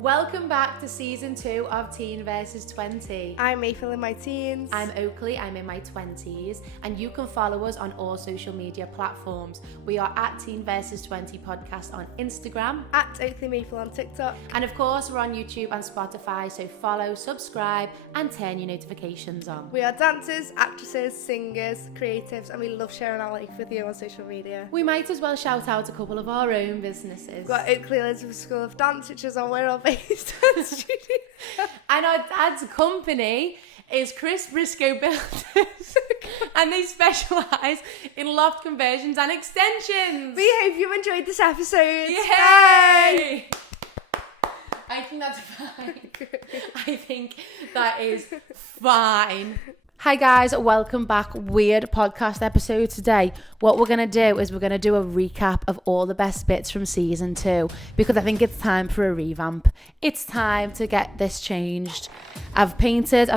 Welcome back to season 2 of Teen vs 20. I'm Maple in my teens. I'm Oakleigh, I'm in my 20s, and you can follow us on all social media platforms. We are at Teen vs 20 podcast on Instagram, at Oakleigh Maple on TikTok, and of course we're on YouTube and Spotify, so follow, subscribe and turn your notifications on. We are dancers, actresses, singers, creatives, and we love sharing our life with you on social media. We might as well shout out a couple of our own businesses. We've got Oakleigh Elizabeth School of Dance, which is on where our based dance studio. And our dad's company is Chris Briscoe Builders, and they specialise in loft conversions and extensions. We hope you enjoyed this episode. Yay! Bye! I think that's fine. I think that is fine. Hi guys, welcome back. Weird podcast episode today. What we're going to do is we're going to do a recap of all the best bits from season 2 because I think it's time for a revamp. It's time to get this changed. I've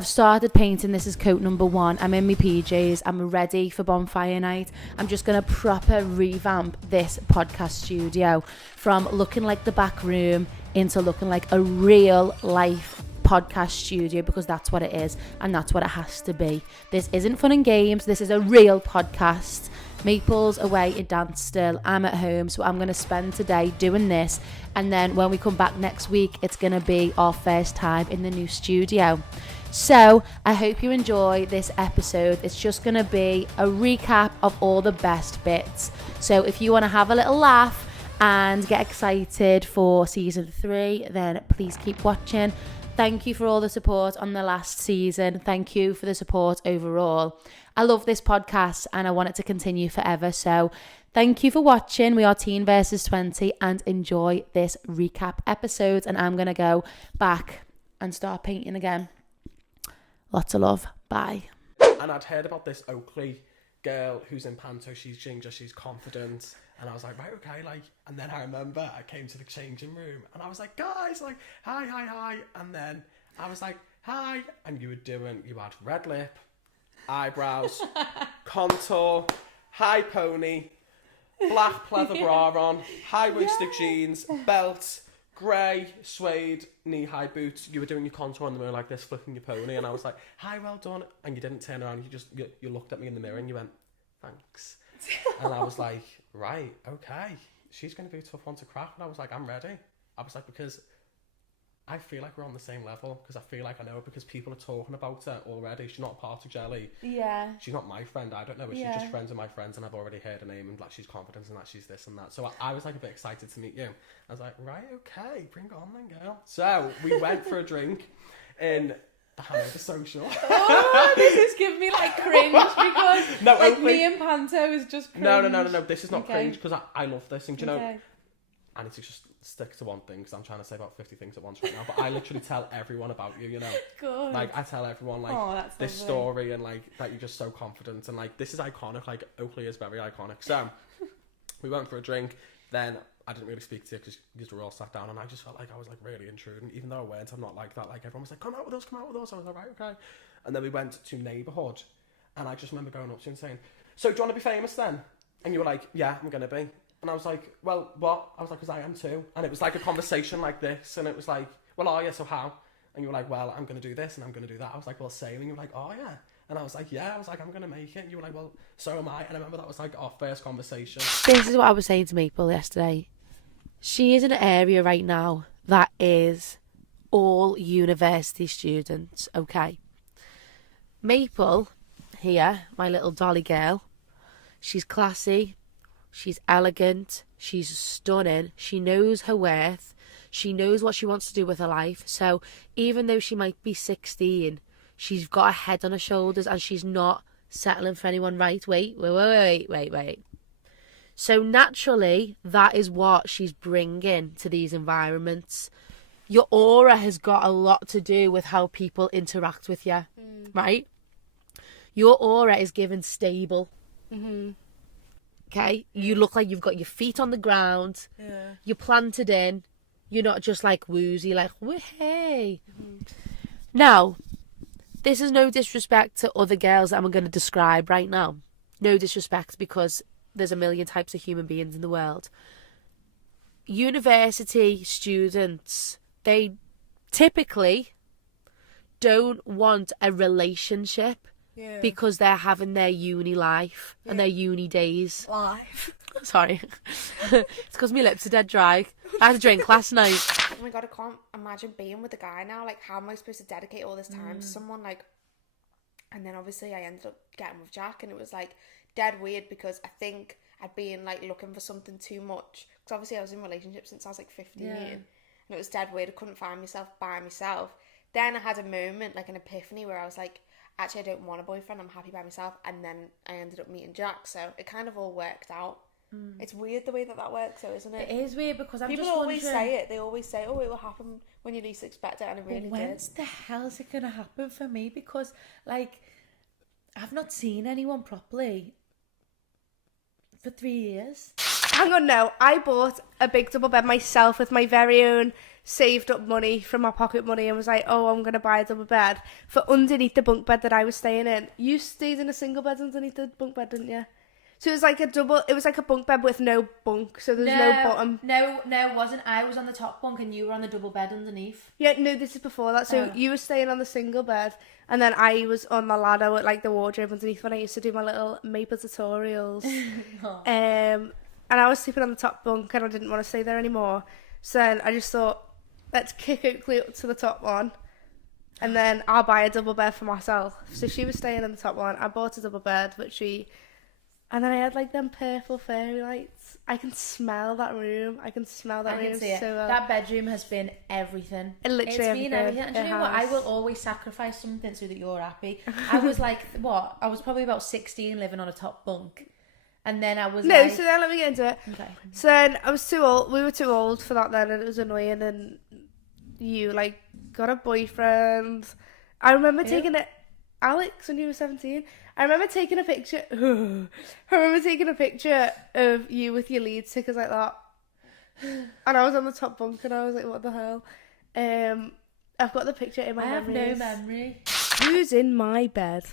started painting. This is coat number 1. I'm in my PJs. I'm ready for bonfire night. I'm just going to proper revamp this podcast studio from looking like the back room into looking like a real life podcast studio, because that's what it is and that's what it has to be. This isn't fun and games. This is a real podcast. Maple's away in dance still. I'm at home, so I'm going to spend today doing this, and then when we come back next week it's going to be our first time in the new studio. So I hope you enjoy this episode. It's just going to be a recap of all the best bits. So if you want to have a little laugh and get excited for season 3, then please keep watching. Thank you for all the support on the last season. Thank you for the support overall. I love this podcast and I want it to continue forever. So thank you for watching. We are Teen vs 20 and enjoy this recap episode. And I'm going to go back and start painting again. Lots of love. Bye. And I'd heard about this Oakleigh girl who's in panto. She's ginger, she's confident. And I was like, right, okay, like, and then I remember I came to the changing room and I was like, guys, like, hi. And then I was like, hi. And you had red lip, eyebrows, contour, high pony, black pleather bra on, high-waisted jeans, belt, grey suede knee-high boots. You were doing your contour on the mirror like this, flicking your pony. And I was like, hi, well done. And you didn't turn around. You looked at me in the mirror and you went, thanks. And I was like, right, okay, she's going to be a tough one to crack. And I was like, I'm ready. I was like, because I feel like we're on the same level, because I feel like I know her, because people are talking about her already. She's not part of Jelly. Yeah. She's not my friend. I don't know her. She's just friends of my friends, and I've already heard her name, and like she's confident and that she's this and that. So I was like a bit excited to meet you. I was like, right, okay, bring it on then, girl. So we went for a drink in the Hanover Social. Oh, this is giving me like cringe because no, like me and Panto is just cringe. No. This is not cringe because I love this. And do you know, I need to just stick to one thing because I'm trying to say about 50 things at once right now. But I literally tell everyone about you, you know. Good. Like I tell everyone like this story and like that you're just so confident and like this is iconic. Like Oakleigh is very iconic. So we went for a drink. Then I didn't really speak to you because you were all sat down, and I just felt like I was like really intruding, even though I weren't. I'm not like that. Like everyone was like, come out with us. I was like, right, okay. And then we went to Neighbourhood, and I just remember going up to you and saying, so do you want to be famous then? And you were like, yeah, I'm gonna be. And I was like, well, what? I was like, because I am too. And it was like a conversation like this, and it was like, well, oh yeah, so how? And you were like, well, I'm gonna do this and I'm gonna do that. I was like, well, same. And you were like, oh yeah. And I was like, yeah. I was like, I'm gonna make it. And you were like, well, so am I. And I remember that was like our first conversation. This is what I was saying to Maple yesterday. She is in an area right now that is all university students, okay? Maple, here, my little dolly girl, she's classy, she's elegant, she's stunning, she knows her worth, she knows what she wants to do with her life. So even though she might be 16, she's got a head on her shoulders and she's not settling for anyone. Right, wait. So naturally, that is what she's bringing to these environments. Your aura has got a lot to do with how people interact with you, right? Your aura is given stable. Mm-hmm. Okay? You look like you've got your feet on the ground. Yeah. You're planted in. You're not just like woozy, like, hey. Mm-hmm. Now, this is no disrespect to other girls that I'm going to describe right now. No disrespect, because there's a million types of human beings in the world. University students they typically don't want a relationship because they're having their uni life and their uni days. Life. Sorry. It's because my lips are dead dry. I had a drink last night. Oh my god, I can't imagine being with a guy now. Like, how am I supposed to dedicate all this time to someone? Like, and then obviously I ended up getting with Jack, and it was like dead weird because I think I'd been like looking for something too much. Because obviously I was in relationships since I was like 15, and it was dead weird. I couldn't find myself by myself. Then I had a moment, like an epiphany, where I was like, actually, I don't want a boyfriend. I'm happy by myself. And then I ended up meeting Jack, so it kind of all worked out. It's weird the way that works, though, isn't it? It is weird because I'm People just always wondering, say it. They always say, "Oh, it will happen when you least expect it," and it really did. when's the hell is it gonna happen for me? Because like I've not seen anyone properly for 3 years. Hang on, no. I bought a big double bed myself with my very own saved up money from my pocket money, and was like, "Oh, I'm gonna buy a double bed for underneath the bunk bed that I was staying in." You stayed in a single bed underneath the bunk bed, didn't you? So it was like a bunk bed with no bunk, so there's no bottom. No, it wasn't. I was on the top bunk and you were on the double bed underneath. Yeah, no, this is before that. So you were staying on the single bed, and then I was on the ladder with like the wardrobe underneath when I used to do my little maple tutorials. And I was sleeping on the top bunk, and I didn't want to stay there anymore. So then I just thought, let's kick Oakleigh up to the top one, and then I'll buy a double bed for myself. So she was staying on the top one. I bought a double bed, and then I had like them purple fairy lights. I can smell that room. I can smell that room see it. so well. That bedroom has been everything. Literally It's been everything. And do you know what? I will always sacrifice something so that you're happy. I was like, what? I was probably about 16 living on a top bunk. And then I was so then let me get into it. Okay. So then I was too old. We were too old for that then, and it was annoying. And you like got a boyfriend. I remember taking it, Alex, when you were 17. I remember taking a picture. I remember taking a picture of you with your lead stickers like that, and I was on the top bunk, and I was like, "What the hell?" I've got the picture in my memories. I have no memory. Who's in my bed?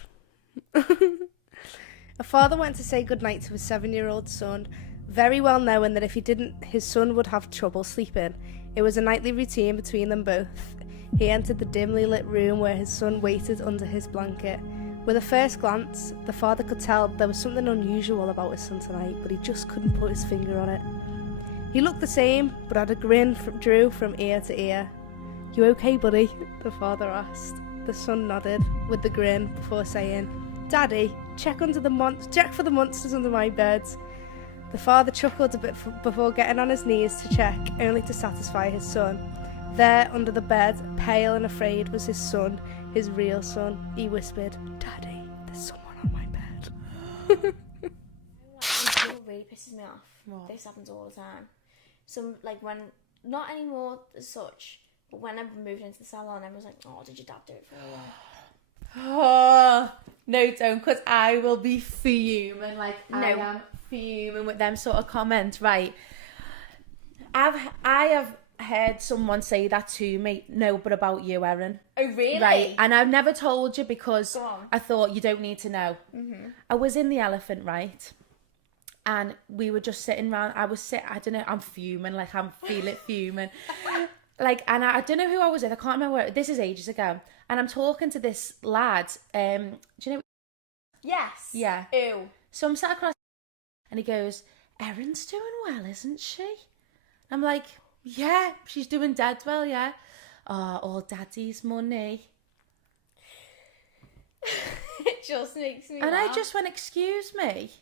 A father went to say goodnight to his 7-year-old son, very well knowing that if he didn't, his son would have trouble sleeping. It was a nightly routine between them both. He entered the dimly lit room where his son waited under his blanket. With a first glance, the father could tell there was something unusual about his son tonight, but he just couldn't put his finger on it. He looked the same, but had a grin Drew from ear to ear. "You okay, buddy?" the father asked. The son nodded, with the grin, before saying, "Daddy, check for the monsters under my bed." The father chuckled a bit before getting on his knees to check, only to satisfy his son. There, under the bed, pale and afraid, was his son, his real son. He whispered, "Daddy, there's someone on my bed." It really pisses me off. What? This happens all the time. Some, like, when, not anymore as such, but when I moved into the salon, everyone's like, "Oh, did your dad do it for you?" Oh, no, don't, because I will be fuming. Like, I No. am fuming with them sort of comments, right? I have heard someone say that to me. No, but about you, Erin. Oh, really? Right, and I've never told you because Go on. I thought you don't need to know. I was in the Elephant, right? And we were just sitting around. I don't know, I'm fuming, like I'm feeling fuming. Like, and I don't know who I was with. I can't remember. This is ages ago. And I'm talking to this lad. Do you know? Yes. Yeah. Ew. So I'm sat across, and he goes, "Erin's doing well, isn't she?" I'm like, "Yeah, she's doing dead well, yeah." "Oh, all daddy's money." It just makes me And laugh. I just went, "Excuse me,"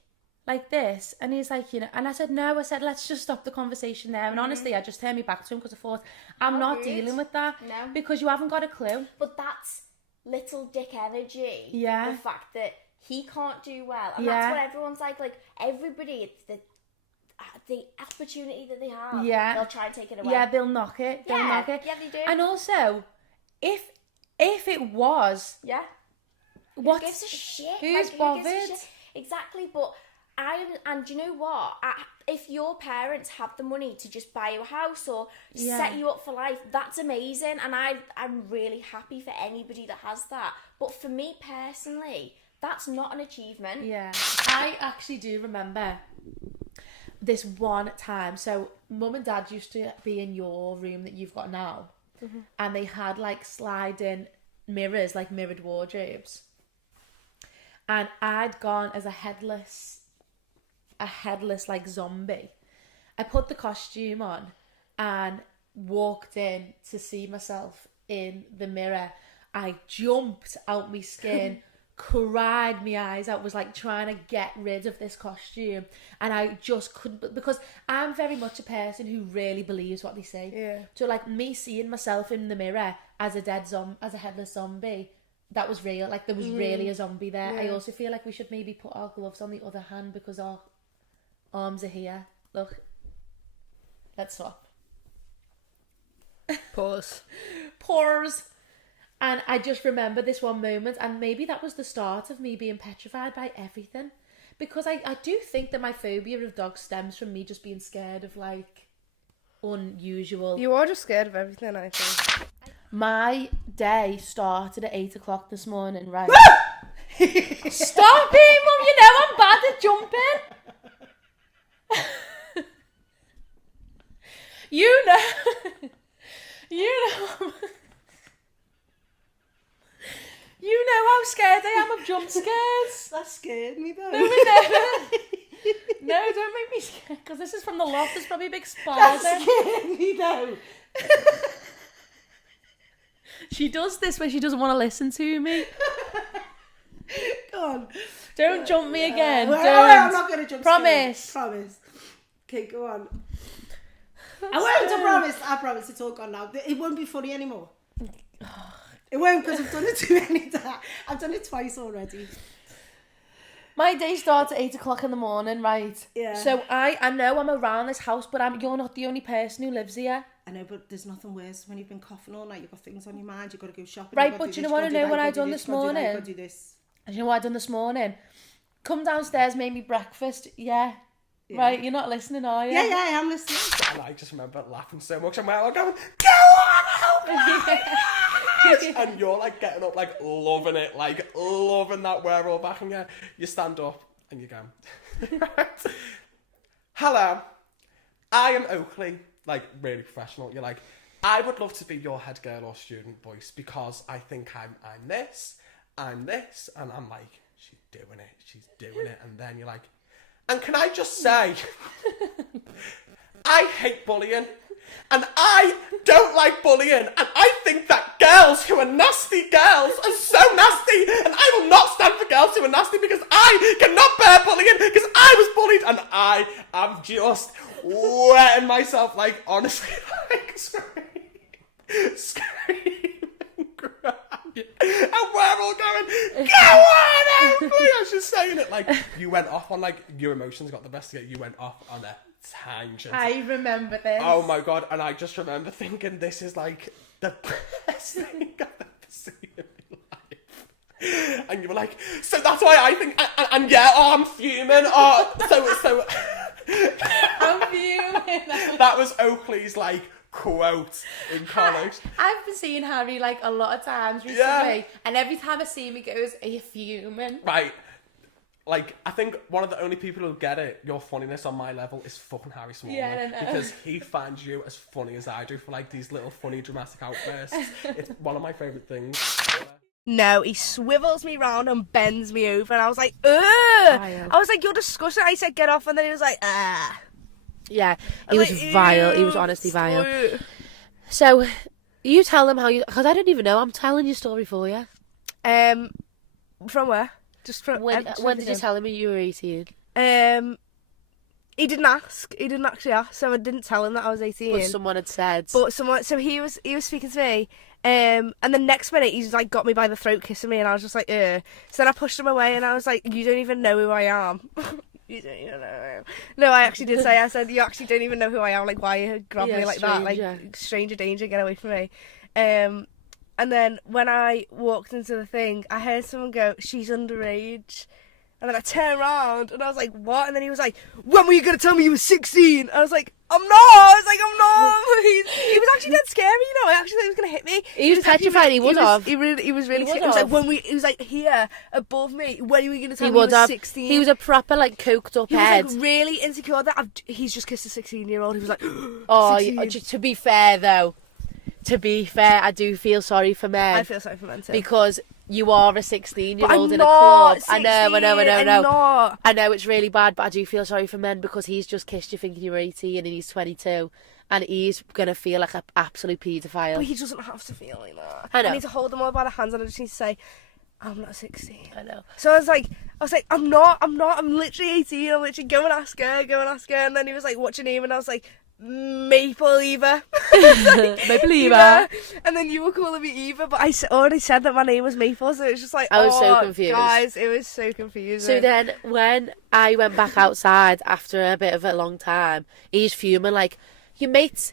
like this. And he's like, and I said, "No," I said, "Let's just stop the conversation there." And honestly, I just turned me back to him because I thought, I'm not rude. dealing with that. No. Because you haven't got a clue. But that's little dick energy. Yeah. The fact that he can't do well. And Yeah. that's what everyone's like everybody, it's the opportunity that they have. Yeah. They'll try and take it away. Yeah, they'll knock it. They'll Yeah. knock it. Yeah, they do. And also, if it was, Yeah. what Who gives a shit? Who's Who gives a bothered? shit? Exactly, but and do you know what? If your parents have the money to just buy you a house or set you up for life, that's amazing, and I'm really happy for anybody that has that. But for me personally, that's not an achievement. Yeah. I actually do remember this one time. So mum and dad used to be in your room that you've got now. and they had like sliding mirrors, like mirrored wardrobes. And I'd gone as a headless like zombie. I put the costume on and walked in to see myself in the mirror. I jumped out my skin, cried my eyes out, was like trying to get rid of this costume, and I just couldn't, because I'm very much a person who really believes what they say. Yeah. So like me seeing myself in the mirror as a headless zombie, that was real. Like there was really a zombie there. Yeah. I also feel like we should maybe put our gloves on the other hand because our arms are here. Look, let's swap. Pause. Pores. And I just remember this one moment, and maybe that was the start of me being petrified by everything, because I do think that my phobia of dogs stems from me just being scared of like unusual. You are just scared of everything, I think. My day started at 8 o'clock this morning, right? Stop it, Mum, you know I'm bad at jumping. You know You know how scared I am of jump scares. That scared me though. No, don't make me scared, because this is from the loft. There's probably a big spider. That scared me though. She does this when she doesn't want to listen to me. Go on. Don't jump me again. Well, Don't. I'm not going to jump. Promise. Scared. Promise. Okay, go on. I promise it's all gone now. It won't be funny anymore. It won't, because I've done it too many times. I've done it twice already. My day starts at 8 o'clock in the morning, right? Yeah. So I know I'm around this house, but you're not the only person who lives here. I know, but there's nothing worse when you've been coughing all night. You've got things on your mind. You've got to go shopping. Right, but you know what I know what I done this morning? You've got to do this. And you know what I done this morning? Come downstairs, made me breakfast. Yeah. Right, you're not listening, are you? Yeah, I am listening. And I just remember laughing so much. And we're all going, go on, help me! And you're like getting up, like loving it, like loving that we're all back. And you stand up and you go, right. Hello, I am Oakleigh, like really professional. You're like, I would love to be your head girl or student voice because I think I'm this. And I'm like, she's doing it. And then you're like, and can I just say, I hate bullying, and I don't like bullying, and I think that girls who are nasty girls are so nasty, and I will not stand for girls who are nasty because I cannot bear bullying because I was bullied, and I am just wetting myself, like, honestly, like, screaming, crying. And we're all going, go on, Oakleigh! I was just saying it, like, you went off on, like, your emotions got the best of you. You went off on a tangent. I remember this. Oh my God, and I just remember thinking, this is, like, the best thing I've ever seen in my life. And you were like, so that's why I think, and yeah, I'm fuming, so I'm fuming. that was Oakleigh's, like, quote in college. I've been seeing Harry like a lot of times recently, and every time I see him, he goes, "Are you fuming?" Right. Like, I think one of the only people who get it, your funniness on my level, is fucking Harry Smallman. Yeah, I know. Because he finds you as funny as I do for like these little funny dramatic outbursts. It's one of my favourite things. No, he swivels me round and bends me over, and I was like, ugh! I was like, you're disgusting. I said, get off, and then he was like, ah. Yeah, he was like, vile. He was honestly vile. So, you tell them how you... Because I don't even know. I'm telling your story for you. From where? Just from... When did you tell him you were 18? He didn't ask. He didn't actually ask, so I didn't tell him that I was 18. But someone had said. So he was speaking to me, and the next minute he's like got me by the throat kissing me, and I was just like, ugh. So then I pushed him away, and I was like, you don't even know who I am. You don't even know who I am. No, I actually did say, I said, you actually don't even know who I am, like, why you grab me like that, like, stranger danger, get away from me. And then when I walked into the thing, I heard someone go, she's underage. And then I turned around and I was like, what? And then he was like, when were you going to tell me you were 16? I was like, I'm not. I was like, I'm not. He was actually dead scary, you know. I actually thought he was going to hit me. He was petrified. He was really scared. He was like, he was like, here, above me. When are we going to tell me you were 16? He was a proper, like, coked up head. He was like, really insecure that he's just kissed a 16-year-old. He was like, oh, 16. to be fair, though. to be fair, I do feel sorry for men. I feel sorry for men too. Because you are a 16-year-old in a not club. 16, I know. I'm not. I know it's really bad, but I do feel sorry for men because he's just kissed you thinking you're 18 and he's 22. And he's going to feel like an absolute paedophile. But he doesn't have to feel like that. I know. I need to hold them all by the hands and I just need to say, I'm not 16. I know. So I was like, I'm literally 18. I'm literally go and ask her. And then he was like, what's your name? And I was like, Maple Eva. Maple Eva. And then you were calling me Eva, but I already said that my name was Maple, so it was just like, I was so confused. Guys, it was so confusing. So then when I went back outside after a bit of a long time, he's fuming like, your mates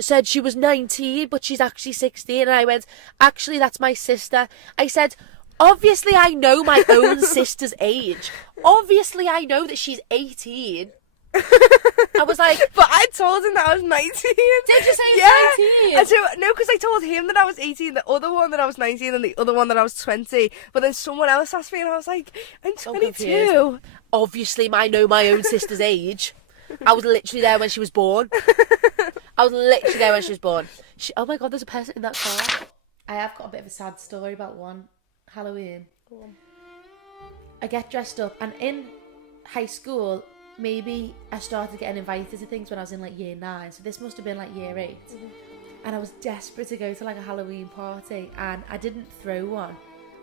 said she was 19, but she's actually 16. And I went, actually, that's my sister. I said, obviously I know my own sister's age. Obviously I know that she's 18. I was like, but I told him that I was 19. Did you say you was 19? No, because I told him that I was 18, the other one that I was 19, and the other one that I was 20. But then someone else asked me, and I was like, I'm 22. Obviously, I know my own sister's age. I was literally there when she was born. Oh my God, there's a person in that car. I have got a bit of a sad story about one Halloween. I get dressed up, and in high school, maybe I started getting invited to things when I was in like year 9. So this must have been like year 8. And I was desperate to go to like a Halloween party, and I didn't throw one.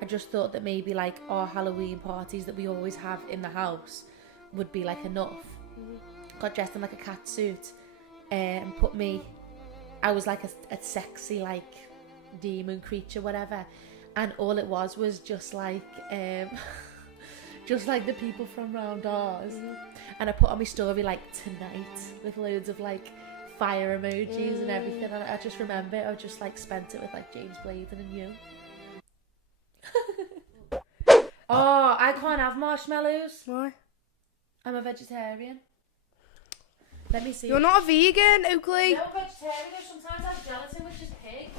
I just thought that maybe like our Halloween parties that we always have in the house would be like enough. Got dressed in like a cat suit and I was like a sexy like demon creature, whatever. And all it was just like just like the people from round ours. And I put on my story like tonight with loads of like fire emojis and everything. And I just remember I just like spent it with like James Bladen and you. Oh, I can't have marshmallows. Why? I'm a vegetarian. Let me see. You're not a vegan, Oakleigh. No, vegetarian. Sometimes I have gelatin, which is pig.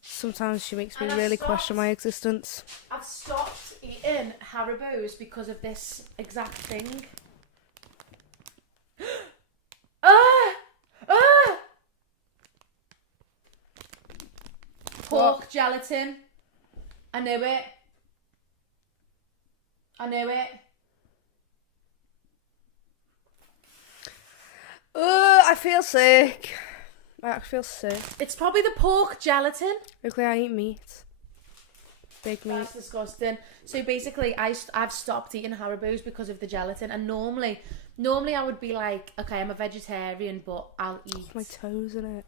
Sometimes she makes me really question my existence. I've stopped eating Haribo's because of this exact thing. Pork gelatin. I knew it. I feel sick. I feel sick. It's probably the pork gelatin. Oakleigh, I eat meat. Big meat. That's disgusting. So basically, I've stopped eating Haribo's because of the gelatin. And normally I would be like, okay, I'm a vegetarian, but I'll eat My toes in it.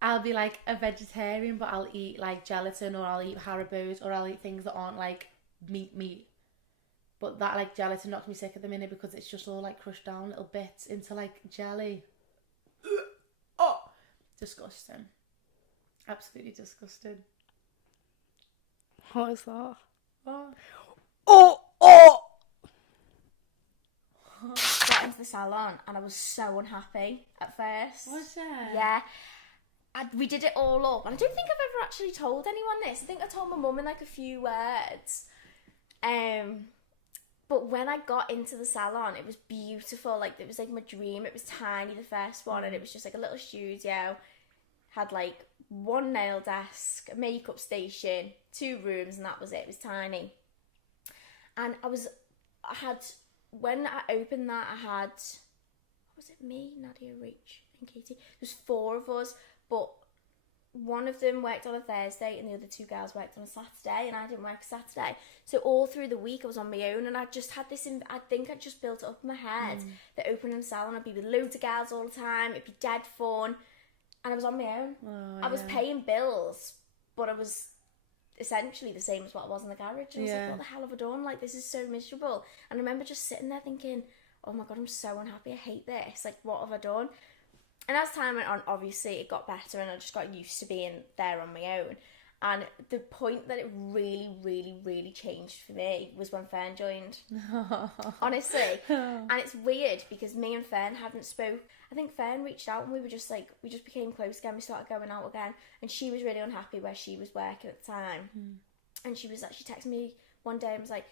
I'll be like a vegetarian, but I'll eat like gelatin, or I'll eat Haribo's, or I'll eat things that aren't like meat. But that like gelatin knocks me sick at the minute because it's just all like crushed down little bits into like jelly. Oh, disgusting. Absolutely disgusting. What is that? Oh. Got into the salon and I was so unhappy at first. Was there? Yeah. We did it all up, and I don't think I've ever actually told anyone this. I think I told my mum in like a few words. But when I got into the salon, it was beautiful. Like, it was like my dream. It was tiny, the first one, and it was just like a little studio. Had like one nail desk, a makeup station, 2 rooms, and that was it. It was tiny. And when I opened that, I had, what was it, me, Nadia, Rach, and Katie? There was 4 of us, but one of them worked on a Thursday and the other 2 girls worked on a Saturday, and I didn't work Saturday. So all through the week I was on my own, and I just had this, I think I just built it up in my head that opening a salon, I'd be with loads of girls all the time, it'd be dead fun, and I was on my own. I was paying bills, but I was essentially the same as what I was in the garage, and I was like, what the hell have I done? Like, this is so miserable. And I remember just sitting there thinking, oh my God, I'm so unhappy, I hate this, like, what have I done? And as time went on, obviously it got better, and I just got used to being there on my own. And the point that it really, really, really changed for me was when Fern joined. Honestly. And it's weird because me and Fern hadn't spoke. I think Fern reached out and we just became close again. We started going out again. And she was really unhappy where she was working at the time. And she was actually texting me one day and was like,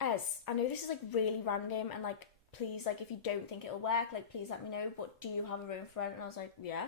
Ez, I know this is like really random and like, please, like, if you don't think it'll work, like, please let me know, but do you have a room for rent? And I was like, yeah,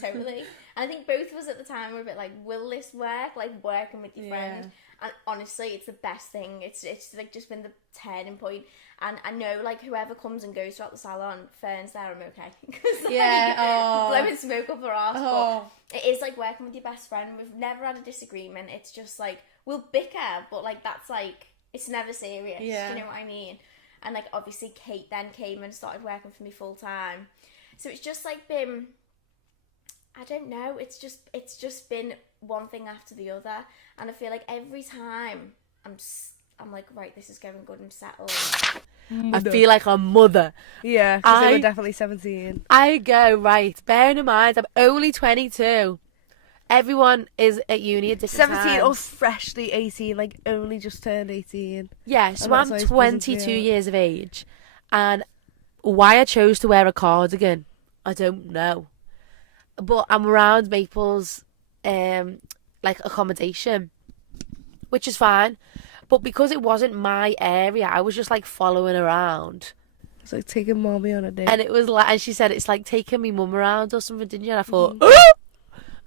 totally. And I think both of us at the time were a bit like, will this work? Like, working with your friend. And honestly, it's the best thing. It's like just been the turning point. And I know, like, whoever comes and goes throughout the salon, Fern's there, I'm okay. Cause, blowing smoke up her arse. But it is like working with your best friend. We've never had a disagreement. It's just like, we'll bicker, but like, that's like, it's never serious. Yeah. Do you know what I mean? And like, obviously Kate then came and started working for me full time. So it's just like been, I don't know, it's just been one thing after the other. And I feel like every time I'm like, right, this is going good, I'm settled. I feel like a mother. Yeah, because they were definitely 17. I go, right, bearing in mind, I'm only 22. Everyone is at uni at different 17 or times. freshly 18, like only just turned 18. Yeah, so And that's I'm why it's buzzing 22 for you. years of age. And why I chose to wear a cardigan, I don't know. But I'm around Maple's, like, accommodation, which is fine. But because it wasn't my area, I was just, like, following around. It's like taking mommy on a date. And it was like, and she said, it's like taking me mum around or something, didn't you? And I thought,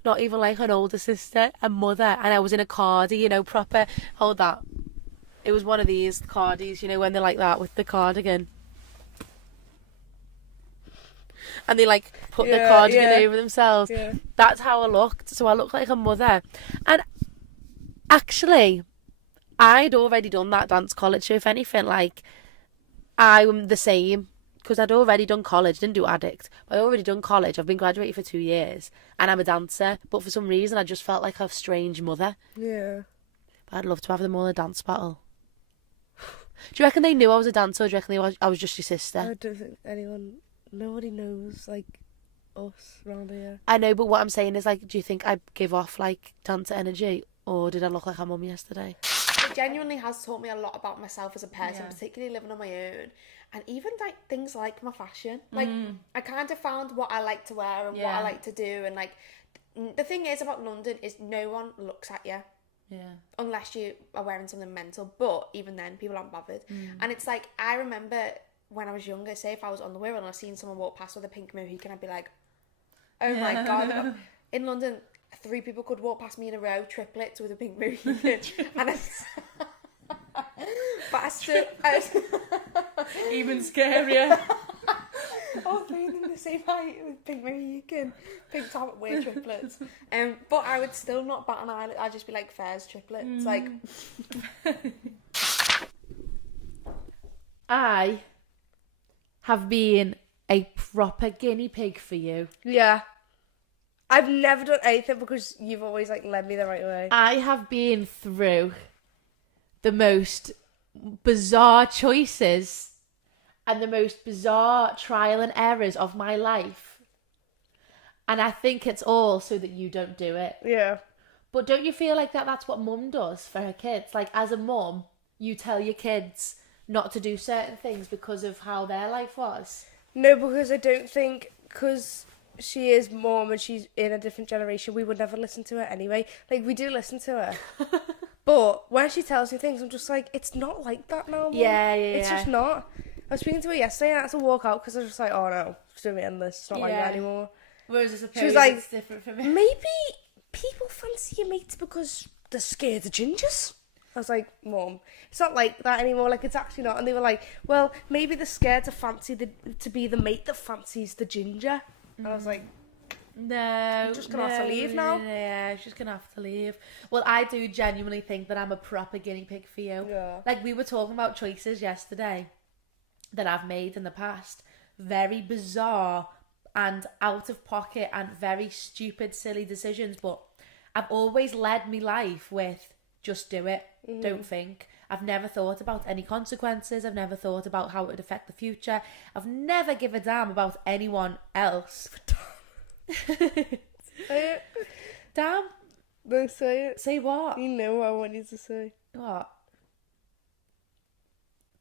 not even like an older sister, a mother. And I was in a cardi, you know, proper, hold that. It was one of these cardies, you know, when they're like that with the cardigan. And they like put the cardigan over themselves. Yeah. That's how I looked. So I looked like a mother. And actually, I'd already done that dance college. So if anything, like, I'm the same. Because I'd already done college, didn't do addict. But I'd already done college. I've been graduated for 2 years. And I'm a dancer. But for some reason, I just felt like a strange mother. Yeah. But I'd love to have them all in a dance battle. Do you reckon they knew I was a dancer, or do you reckon I was just your sister? I don't think nobody knows, like, us around here. I know, but what I'm saying is, like, do you think I give off, like, dancer energy? Or did I look like a mum yesterday? It genuinely has taught me a lot about myself as a person, particularly living on my own. And even like things like my fashion. Like I kind of found what I like to wear and what I like to do. And like the thing is about London is no one looks at you. Yeah. Unless you are wearing something mental. But even then, people aren't bothered. And it's like, I remember when I was younger, say if I was on the Wirral and I seen someone walk past with a pink Mohican, I'd be like, oh my God. In London, 3 people could walk past me in a row, triplets with a pink Mohican. And but I still... Even scarier. Oh, being in the same height with pink Mohican, pink top, weird triplets. But I would still not bat an eyelid. I'd just be like, Fairs triplets. Like, I have been a proper guinea pig for you. Yeah. I've never done anything because you've always, like, led me the right way. I have been through the most bizarre choices and the most bizarre trial and errors of my life. And I think it's all so that you don't do it. Yeah. But don't you feel like that's what mum does for her kids? Like, as a mum, you tell your kids not to do certain things because of how their life was. No, because I don't think, because she is mum and she's in a different generation, we would never listen to her anyway. Like, we do listen to her. But when she tells me things, I'm just like, it's not like that now, Mum. Yeah. It's just not. I was speaking to her yesterday and I had to walk out because I was just like, oh no, it's doing me endless. It's not like that anymore. Whereas I suppose She was like, it's different for me. Maybe people fancy your mates because they're scared of gingers. I was like, Mum, it's not like that anymore. Like, it's actually not. And they were like, well, maybe they're scared to be the mate that fancies the ginger. And I was like, No, You're just gonna have to leave now? Yeah, she's gonna have to leave. Well, I do genuinely think that I'm a proper guinea pig for you. Yeah. Like, we were talking about choices yesterday that I've made in the past. Very bizarre and out of pocket and very stupid, silly decisions. But I've always led my life with just do it, don't think. I've never thought about any consequences. I've never thought about how it would affect the future. I've never given a damn about anyone else. say it. Damn. No, say it. Say what? You know what I want you to say. What?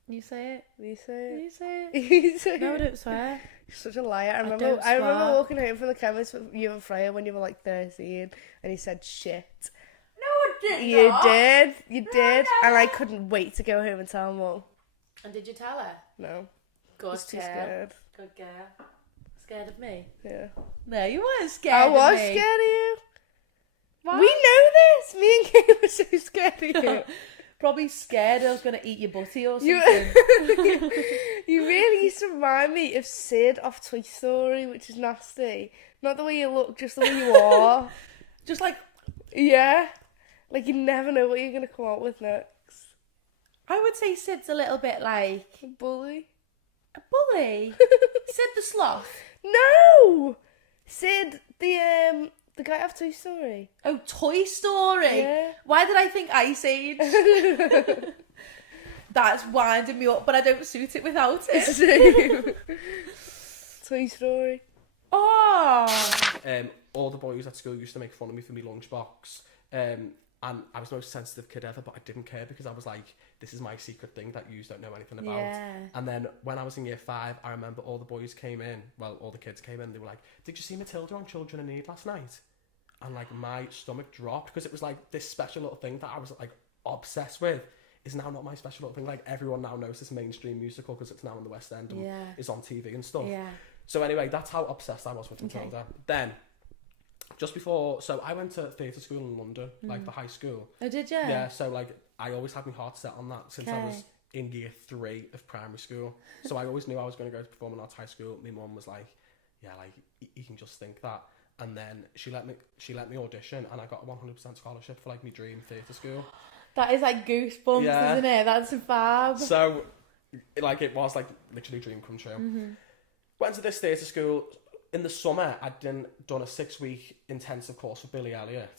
You say it? You say it. You say it? You say No, I it. don't swear. You're such a liar. I remember don't swear. walking home from the chemist with you and Freya when you were like 13 and he said shit. You did. You did. And I couldn't wait to go home and tell Mum. And did you tell her? No. Good was too girl. scared. Good girl. Scared of me? Yeah. No, you weren't scared I of was me. scared of you. Why? We know this. Me and Kate were so scared of you. Probably scared I was going to eat your butty or something. You really used to remind me of Sid off Toy Story, which is nasty. Not the way you look, just the way you are. Just like, Yeah. Like you never know what you're going to come out with next. I would say Sid's a little bit like Bully. a bully. Sid the sloth. No! Sid, the guy off Toy Story. Oh, Toy Story. Yeah. Why did I think Ice Age? That's winding me up, but I don't suit it without it. Toy Story. Oh. All the boys at school used to make fun of me for my lunchbox. And I was the most sensitive kid ever, but I didn't care because I was like, this is my secret thing that you don't know anything about. Yeah. And then when I was in year 5, I remember all the boys came in, well, all the kids came in, they were like, did you see Matilda on Children in Need last night? And like my stomach dropped because it was like this special little thing that I was like obsessed with is now not my special little thing. Like everyone now knows this mainstream musical because it's now in the West End and is on TV and stuff. Yeah. So anyway, that's how obsessed I was with Matilda. Okay. Then, just before, so I went to theatre school in London, like the high school. Oh, did you? Yeah, so like I always had my heart set on that since I was Okay. in year 3 of primary school. So I always knew I was going to go to performing arts high school. My mum was like, yeah, like you can just think that. And then she let me audition, and I got a 100% scholarship for like my dream theatre school. That is like goosebumps, Yeah. isn't it? That's fab. So like it was like literally dream come true. Went to this theatre school. In the summer, I'd done a 6-week intensive course for Billy Elliot,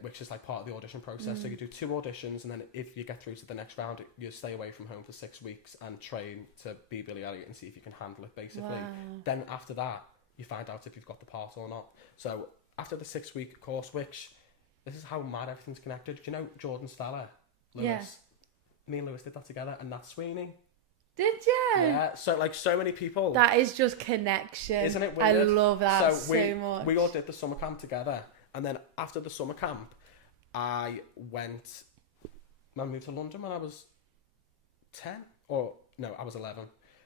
which is like part of the audition process. So you do 2 auditions, and then if you get through to the next round, you stay away from home for 6 weeks and train to be Billy Elliot and see if you can handle it, basically. Wow. Then after that, you find out if you've got the part or not. So after the 6-week course, which this is how mad everything's connected. Do you know Jordan Stella? Lewis? Yeah. Me and Lewis did that together, and Nat Sweeney. Did you? Yeah, so like so many people. That is just connection. Isn't it I weird? love that so much. We all did the summer camp together, and then after the summer camp, I moved to London when I was 10, or no, I was 11.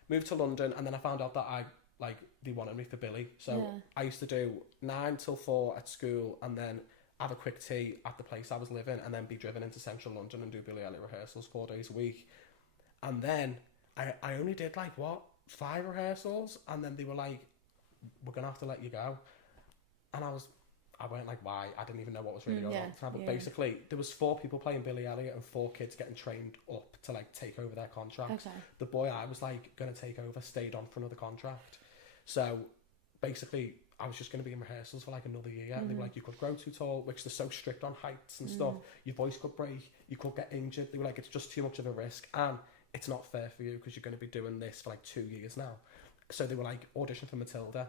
Moved to London, and then I found out that they wanted me for Billy. So I used to do 9 till 4 at school, and then have a quick tea at the place I was living, and then be driven into central London and do Billy Elliot rehearsals 4 days a week. And then I only did 5 rehearsals, and then they were like, we're gonna have to let you go. And I went like, why? I didn't even know what was really going on at the time. But basically there was 4 people playing Billy Elliot and 4 kids getting trained up to take over their contracts. Okay. The boy I was gonna take over stayed on for another contract. So basically I was just going to be in rehearsals for another year. And they were like, you could grow too tall, which they're so strict on heights and stuff. Your voice could break, you could get injured. They were like, it's just too much of a risk, and it's not fair for you because you're going to be doing this for 2 years now. So they were like, audition for Matilda.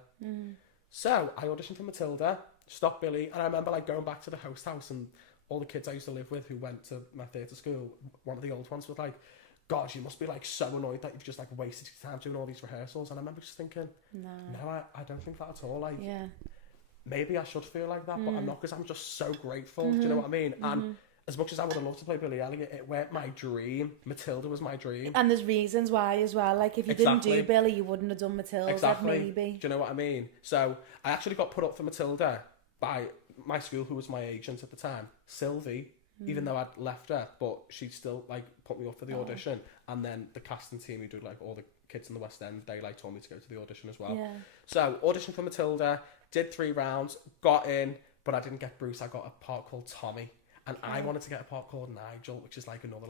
So I auditioned for Matilda, stopped Billy, and I remember going back to the host house, and all the kids I used to live with who went to my theatre school, one of the old ones was like, God, you must be so annoyed that you've just wasted your time doing all these rehearsals. And I remember just thinking, no, I don't think that at all. Maybe I should feel like that, but I'm not, because I'm just so grateful. Do you know what I mean? And as much as I would have loved to play Billy Elliot, it weren't my dream. Matilda was my dream. And there's reasons why as well. If you didn't do Billy, you wouldn't have done Matilda, maybe. Do you know what I mean? So I actually got put up for Matilda by my school, who was my agent at the time, Sylvie. Even though I'd left her, but she still put me up for the audition. And then the casting team who did all the kids in the West End, they told me to go to the audition as well. Yeah. So auditioned for Matilda, did 3 rounds, got in, but I didn't get Bruce. I got a part called Tommy, and I wanted to get a part called Nigel, which is another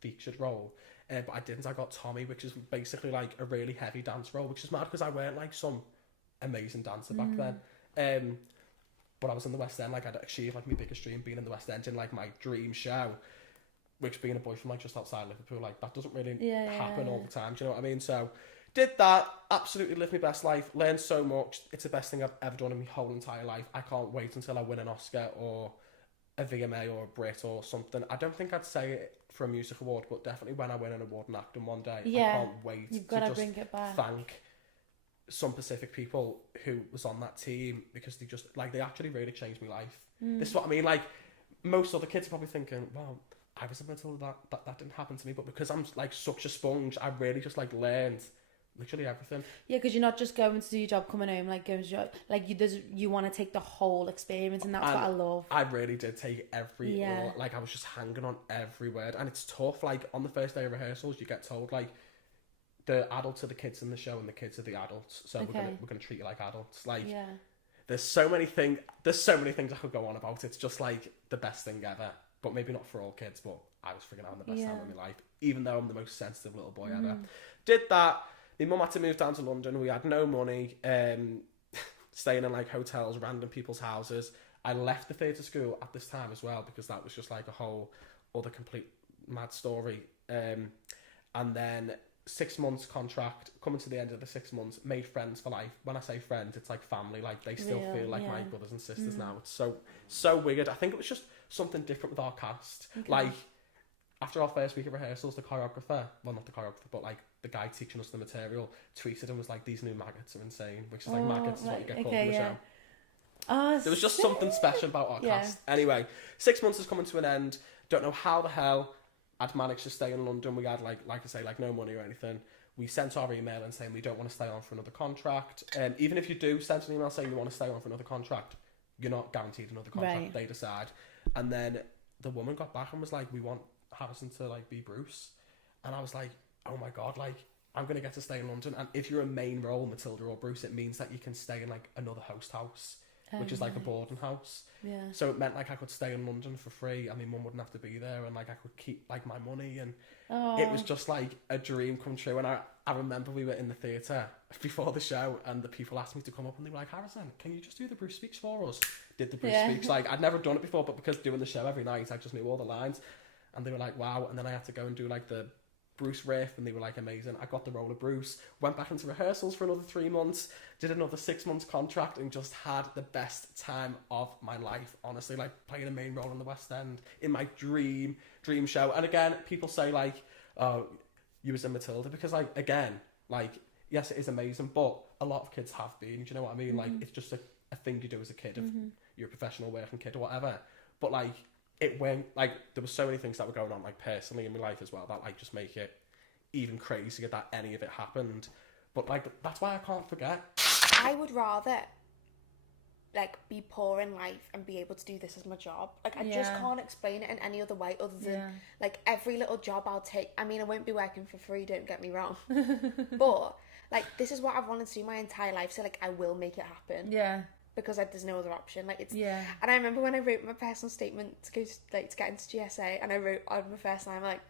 featured role. But I didn't. I got Tommy, which is basically a really heavy dance role, which is mad because I weren't some amazing dancer back then. But I was in the West End, I'd achieved my biggest dream, being in the West End in my dream show, which being a boy from just outside Liverpool, that doesn't really happen all the time. Do you know what I mean? So did that, absolutely lived my best life, learned so much. It's the best thing I've ever done in my whole entire life. I can't wait until I win an Oscar or a VMA or a Brit or something. I don't think I'd say it for a music award, but definitely when I win an award in acting one day, I can't wait you've to got to just bring it back. thank some Pacific people who was on that team, because they just they actually really changed my life. This is what I mean. Most other kids are probably thinking, well, I was until that didn't happen to me, but because I'm such a sponge, I really just learned literally everything. Yeah, because you're not just going to do your job, coming home, like going to your, like you want to take the whole experience, and that's what I love. I really did take every Yeah. word. Like I was just hanging on every word, and it's tough. Like on the first day of rehearsals, you get told like the adults are the kids in the show and the kids are the adults, so we're gonna treat you like adults. Like there's so many things I could go on about. It's just like the best thing ever, but maybe not for all kids. But I was freaking out the best time of my life, even though I'm the most sensitive little boy ever. Did that. My mum had to move down to London. We had no money, staying in like hotels, random people's houses. I left the theatre school at this time as well, because that was just like a whole other complete mad story. And then 6 months contract, coming to the end of the 6 months, made friends for life. When I say friends, it's like family. Like they still feel like my brothers and sisters now. It's so weird. I think it was just something different with our cast. Like after our first week of rehearsals, the choreographer, well not the choreographer, but like the guy teaching us the material, tweeted and was like, "These new maggots are insane," which is like maggots is what you get called in the show. There was just something special about our cast. Anyway, 6 months is coming to an end. Don't know how the hell I'd managed to stay in London. We had like I say, like no money or anything. We sent our email and saying we don't want to stay on for another contract. Even if you do send an email saying you want to stay on for another contract, you're not guaranteed another contract. Right. They decide. And then the woman got back and was like, "We want Harrison to like be Bruce," and I was like, "Oh my god, like I'm gonna get to stay in London, and if you're a main role, Matilda or Bruce, it means that you can stay in like another host house, which is like a boarding house. Yeah. So it meant like I could stay in London for free, and my mum wouldn't have to be there, and like I could keep like my money, and it was just like a dream come true. And I remember we were in the theatre before the show, and the people asked me to come up, and they were like, "Harrison, can you just do the Bruce speech for us?" Did the Bruce speech. Like I'd never done it before, but because doing the show every night, I just knew all the lines. And they were like, "Wow." And then I had to go and do like the Bruce riff, and they were like, amazing. I got the role of Bruce, went back into rehearsals for another 3 months, did another 6 months contract, and just had the best time of my life, honestly. Like playing a main role in the West End in my dream show. And again, people say like, "Oh, you was in Matilda," because like again, like yes, it is amazing, but a lot of kids have been, do you know what I mean? Like it's just a thing you do as a kid if you're a professional working kid or whatever. But like it went, like there were so many things that were going on like personally in my life as well that like just make it even crazier that any of it happened. But like that's why I can't forget. I would rather like be poor in life and be able to do this as my job. Like I just can't explain it in any other way other than like every little job I'll take. I mean, I won't be working for free, don't get me wrong. But like this is what I've wanted to do my entire life, so like I will make it happen. Yeah. Because there's no other option. Like it's And I remember when I wrote my personal statement to go to get into GSA, and I wrote on my first line like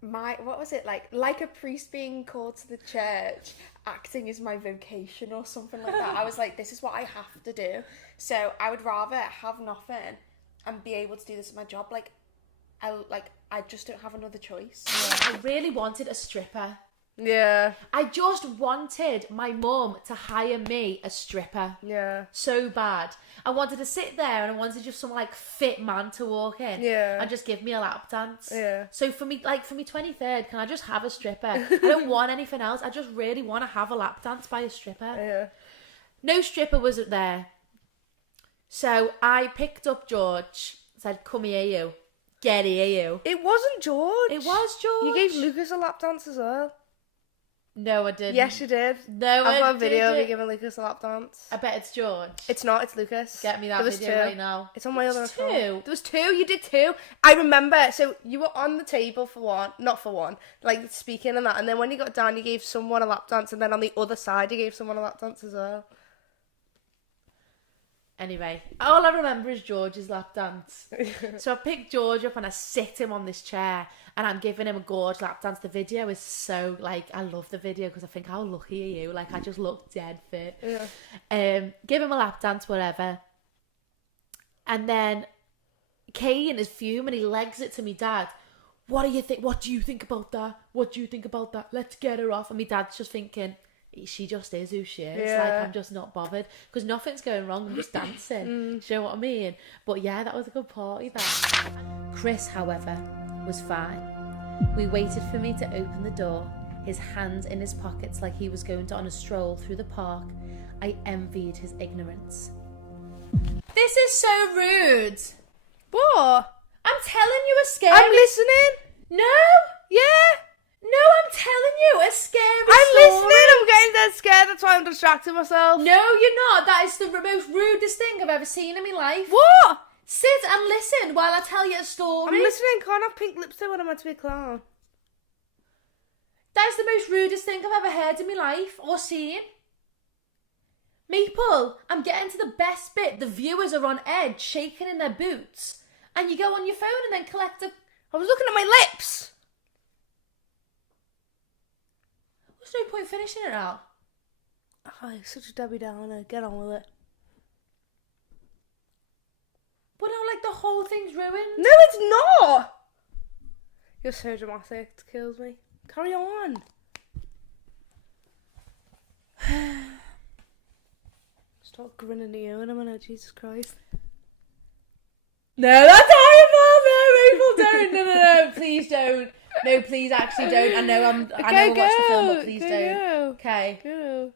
what was it, like a priest being called to the church, acting is my vocation or something like that. I was like, this is what I have to do, so I would rather have nothing and be able to do this as my job. I just don't have another choice. I really wanted a stripper. Yeah. I just wanted my mum to hire me a stripper. Yeah. So bad. I wanted to sit there and I wanted just some like fit man to walk in. Yeah. And just give me a lap dance. Yeah. So for me 23rd, can I just have a stripper? I don't want anything else. I just really want to have a lap dance by a stripper. Yeah. No stripper was there. So I picked up George, said, "Come here, you. Get here, you." It wasn't George. It was George. You gave Lucas a lap dance as well. No, I didn't. Yes, you did. No, I've got a I video of you didn't. giving Lucas a lap dance. I bet it's George. It's not, it's Lucas. Get me that There was video two. right now. It's on my other account. Two? There was two, you did two. I remember, so you were on the table for one, not for one, like speaking and that, and then when you got down you gave someone a lap dance, and then on the other side you gave someone a lap dance as well. Anyway, all I remember is George's lap dance. So I picked George up and I sit him on this chair and I'm giving him a gorge lap dance. The video is so, like, I love the video because I think, how lucky are you? Like, I just look dead fit. Yeah. Give him a lap dance, whatever. And then Kane is fuming. He legs it to me dad. What do you think? What do you think about that? What do you think about that? Let's get her off. And my dad's just thinking, she just is who she is. Yeah. Like, I'm just not bothered because nothing's going wrong. I'm just dancing. Do you know what I mean? But yeah, that was a good party. That Chris, however, was fine. We waited for me to open the door, his hands in his pockets like he was going on a stroll through the park. I envied his ignorance. This is so rude. What? I'm telling you a scary... I'm listening. No. Yeah. No, I'm telling you, a scary I'm story. listening. I'm getting dead scared. That's why I'm distracting myself. No, you're not. That is the most rudest thing I've ever seen in my life. What? Sit and listen while I tell you a story. I'm listening. Can't have pink lipstick when I'm meant to be a clown. That is the most rudest thing I've ever heard in my life or seen. Maple, I'm getting to the best bit. The viewers are on edge, shaking in their boots. And you go on your phone and then collect a... I was looking at my lips. There's no point finishing it out. Oh, you're such a Debbie Downer. Get on with it. But now, like, the whole thing's ruined. No, it's not. You're so dramatic. It kills me. Carry on. Stop grinning at you in a minute, Jesus Christ. No, that's horrible. No, Maple, don't. No, please don't. No, please, actually don't. I know I watched the film, but please don't. Okay. Go.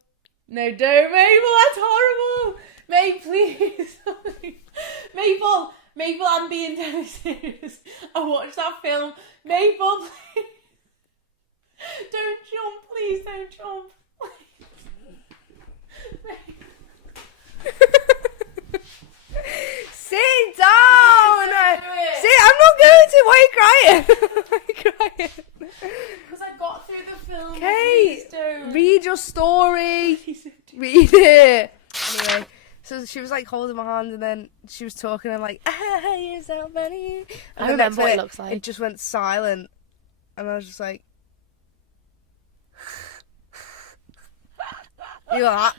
No, don't, Mabel. That's horrible. Mabel, please. Mabel, I'm being dead serious. I watched that film. Mabel, please. Don't jump, please. Don't jump. Sit down. See, I'm not going to. Why are you crying? Why are you crying? Because I got through the film. Kate, Please don't. read your story. Read it. Anyway, so she was like holding my hand, and then she was talking, and I'm like, you're so funny. And I the remember next what it minute, looks like. It just went silent, and I was just like, you like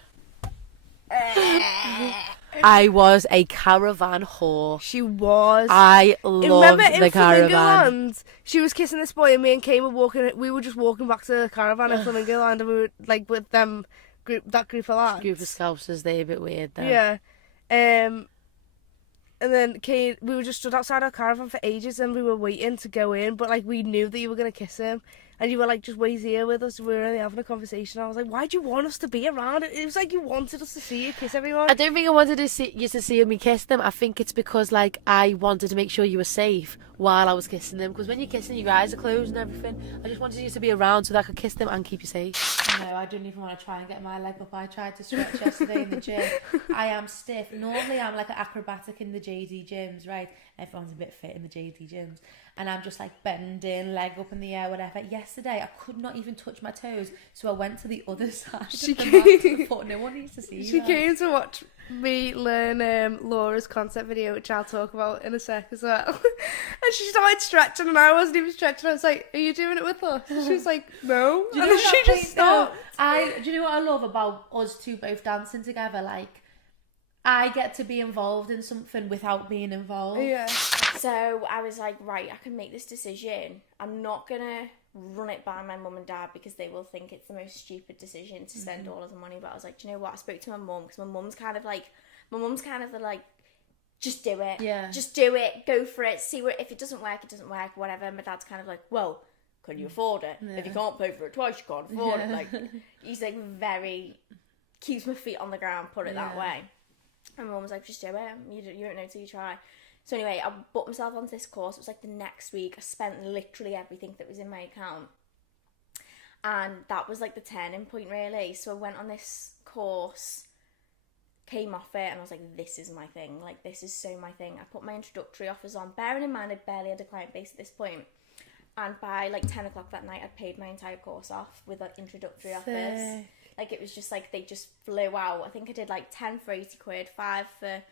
that? I was a caravan whore. She was. I loved Remember in the caravan. Flamingo she was kissing this boy, and me and Kay were walking. We were just walking back to the caravan in Flamingo Land, and we were like with them that group of lads. Group of scousers, they're a bit weird though. Yeah. And then Kay, we were just stood outside our caravan for ages, and we were waiting to go in, but like we knew that you were gonna kiss him, and you were like, just wait here with us. We were only having a conversation. I was like, why do you want us to be around? It was like you wanted us to see you kiss everyone. I don't think I wanted you to see me kiss them. I think it's because like I wanted to make sure you were safe while I was kissing them. Because when you're kissing, your eyes are closed and everything. I just wanted you to be around so that I could kiss them and keep you safe. No, I didn't even want to try and get my leg up. I tried to stretch yesterday in the gym. I am stiff. Normally I'm like an acrobatic in the JD gyms, right? Everyone's a bit fit in the JD gyms. And I'm just like bending, leg up in the air, whatever. Yesterday, I could not even touch my toes, so I went to the other side of the mat and thought, no one needs to see She that. came to watch me learn Laura's concept video, which I'll talk about in a sec as well. And she started stretching, and I wasn't even stretching. I was like, "Are you doing it with us?" And she was like, "No." Do you And know then what she that just thing- stopped. Do you know what I love about us two both dancing together? Like, I get to be involved in something without being involved. Yeah. So I was like, right, I can make this decision. I'm not gonna run it by my mum and dad because they will think it's the most stupid decision to spend all of the money. But I was like, do you know what? I spoke to my mum because my mum's kind of the like, just do it. Yeah. Just do it. Go for it. See what if it doesn't work, it doesn't work. Whatever. And my dad's kind of like, well, can you afford it? If you can't pay for it twice, you can't afford it. Like, he's like very keeps my feet on the ground. Put it that way. And my mum was like, just do it. You don't know till you try. So anyway, I booked myself onto this course. It was like the next week. I spent literally everything that was in my account. And that was like the turning point, really. So I went on this course, came off it, and I was like, this is my thing. Like, this is so my thing. I put my introductory offers on, bearing in mind I barely had a client base at this point. And by like 10 o'clock that night, I'd paid my entire course off with like introductory offers. Like, it was just like, they just flew out. I think I did like 10 for 80 quid, 5 for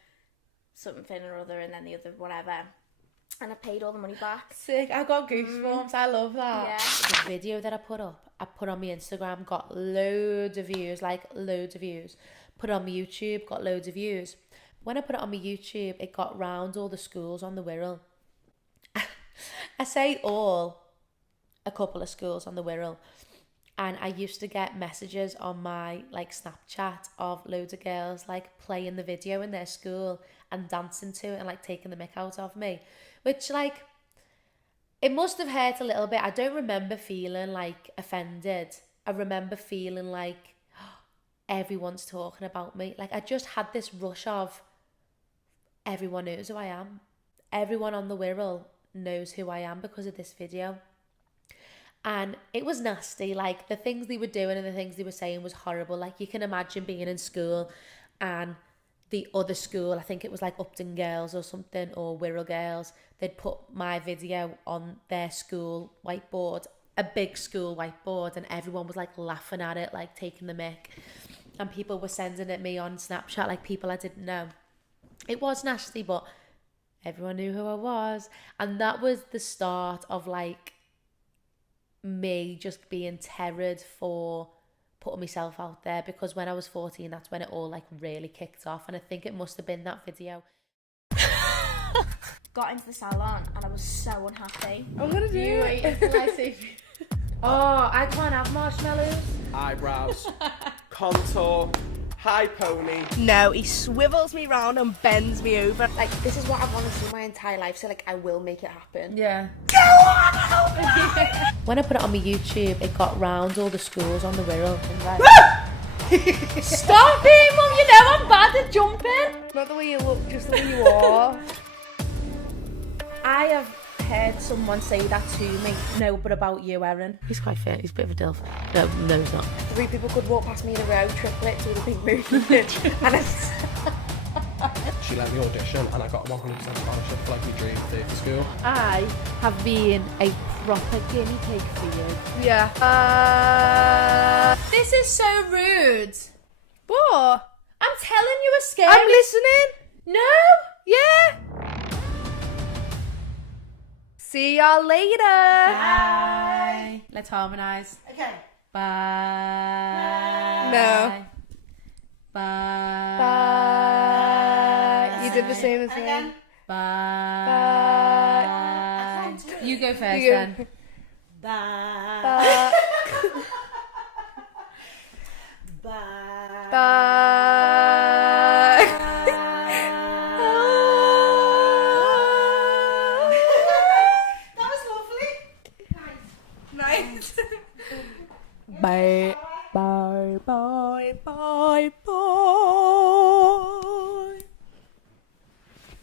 something or other, and then the other whatever, and I paid all the money back. Sick. I got goosebumps. I love that. Yeah. The video that I put on my Instagram, got loads of views, like loads of views. Put it on my YouTube, got loads of views. When I put it on my YouTube, it got round all the schools on the Wirral. I say all, a couple of schools on the Wirral. And I used to get messages on my like Snapchat of loads of girls like playing the video in their school and dancing to it and like taking the mick out of me, which like it must have hurt a little bit. I don't remember feeling like offended. I remember feeling like everyone's talking about me. Like I just had this rush of everyone knows who I am. Everyone on the Wirral knows who I am because of this video. And it was nasty. Like, the things they were doing and the things they were saying was horrible. Like, you can imagine being in school and the other school, I think it was like Upton Girls or something, or Wirral Girls, they'd put my video on their school whiteboard, a big school whiteboard, and everyone was like laughing at it, like taking the mick. And people were sending it me on Snapchat, like people I didn't know. It was nasty, but everyone knew who I was. And that was the start of like me just being terrored for putting myself out there, because when I was 14, that's when it all like really kicked off. And I think it must have been that video. Got into the salon and I was so unhappy. I'm gonna do it. Oh, I can't have marshmallows. Eyebrows, contour, high pony. No, he swivels me round and bends me over. Like, this is what I've wanted to do my entire life, so like I will make it happen. Yeah. When I put it on my YouTube, it got round all the schools on the Wirral. Stop it, Mum! You know I'm bad at jumping. Not the way you look, just the way you are. I have heard someone say that to me. No, but about you, Erin. He's quite fit. He's a bit of a dilf. No, he's not. 3 people could walk past me in a row, triplets with a pink movie. And She let me audition and I got 100% scholarship for like my dream theatre school. I have been a proper guinea pig for you. Yeah. This is so rude. What? I'm telling you a scary... I'm listening. No! Yeah. See y'all later. Bye. Let's harmonise. Okay. Bye. No. Bye. Bye. You did the same as me. Again. Bye. Bye. You go first You go. then. Bye. Bye. Bye. Bye. That was lovely. Nice. Bye. Bye. Bye. Bye. Bye.